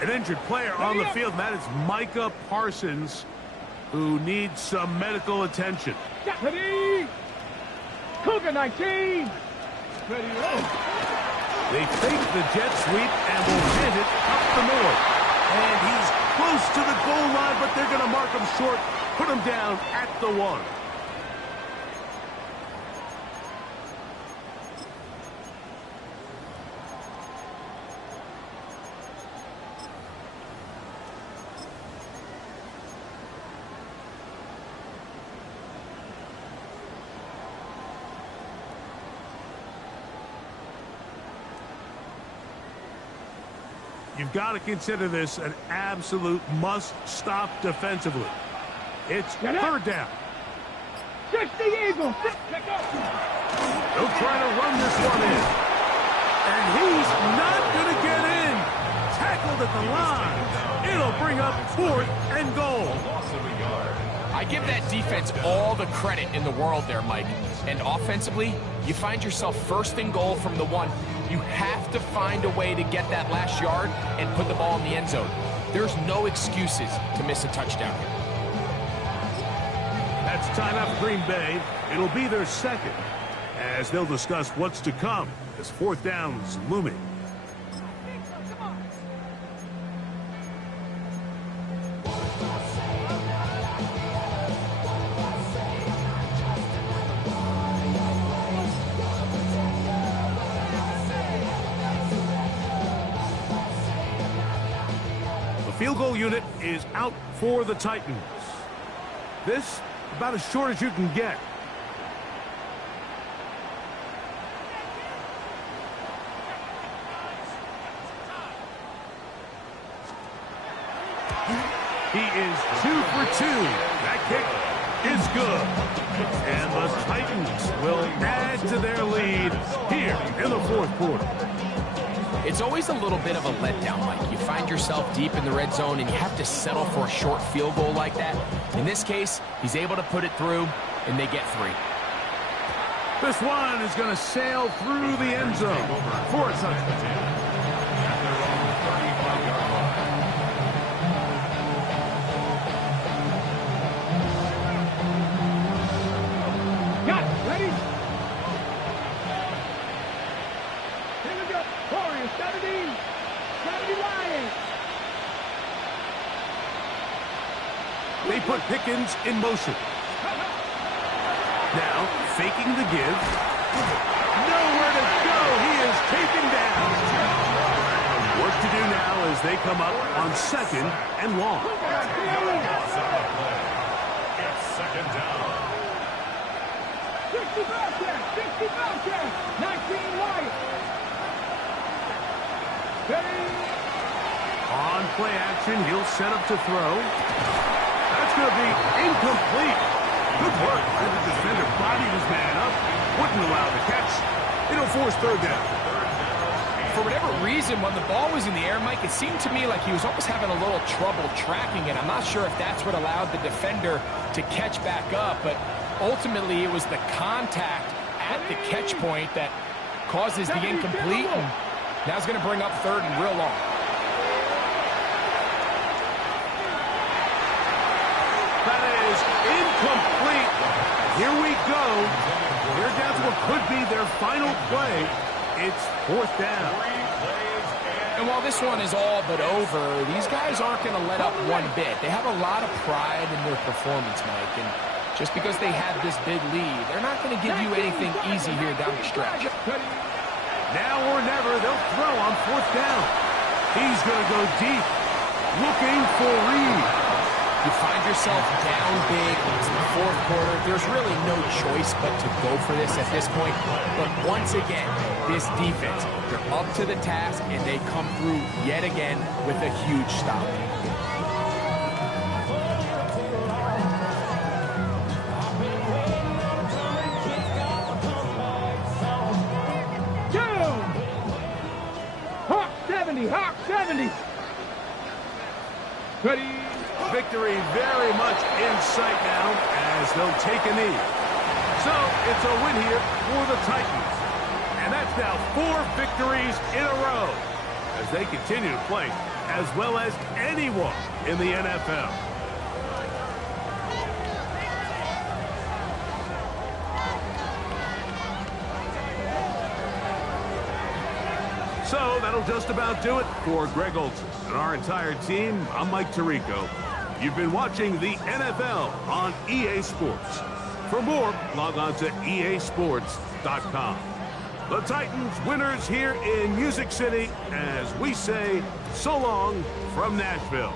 An injured player on the field, and that is Micah Parsons, who needs some medical attention. Ready. Cougar 19. Ready. They fake the jet sweep and will hit it up the middle. And he's close to the goal line, but they're going to mark him short, put him down at the 1. You've got to consider this an absolute must-stop defensively. It's 3rd down. 60 Eagles. They'll try to run this one in. And he's not going to get in. Tackled at the line. It'll bring up 4th and goal. I give that defense all the credit in the world there, Mike. And offensively, you find yourself 1st and goal from the 1. You have to find a way to get that last yard and put the ball in the end zone. There's no excuses to miss a touchdown here. That's timeout for Green Bay. It'll be their 2nd, as they'll discuss what's to come as 4th down's looming. Field goal unit is out for the Titans. This about as short as you can get. He is 2 for 2. That kick is good. And the Titans will add to their lead here in the 4th quarter. It's always a little bit of a letdown, Mike. You find yourself deep in the red zone and you have to settle for a short field goal like that. In this case, he's able to put it through, and they get 3. This one is going to sail through the end zone for a touchdown. Pickens in motion. Now, faking the give. Nowhere to go. He is taken down. Work to do now as they come up on 2nd and long. It's 2nd down. 60 Bellcat! 60 Bellcat! 19 Wyatt! Ready? On play action, he'll set up to throw. That's going to be incomplete. Good work. The defender bodied his man up. Wouldn't allow the catch. It'll force 3rd down. For whatever reason, when the ball was in the air, Mike, it seemed to me like he was almost having a little trouble tracking it. I'm not sure if that's what allowed the defender to catch back up, but ultimately it was the contact at the catch point that causes the incomplete, and now it's going to bring up 3rd and real long. That is incomplete. Here we go. They're down to what could be their final play. It's 4th down. And while this one is all but over, these guys aren't going to let up one bit. They have a lot of pride in their performance, Mike, and just because they have this big lead, they're not going to give you anything easy here down the stretch. Now or never, they'll throw on 4th down. He's going to go deep, looking for Reed. You find yourself down big. It's the 4th quarter. There's really no choice but to go for this at this point. But once again, this defense, they're up to the task, and they come through yet again with a huge stop. Hawk 70! Hawk 70! Ready? Victory very much in sight now as they'll take a knee. So it's a win here for the Titans. And that's now 4 victories in a row as they continue to play as well as anyone in the NFL. So that'll just about do it for Greg Olsen and our entire team. I'm Mike Tirico. You've been watching the NFL on EA Sports. For more, log on to easports.com. The Titans winners here in Music City as we say so long from Nashville.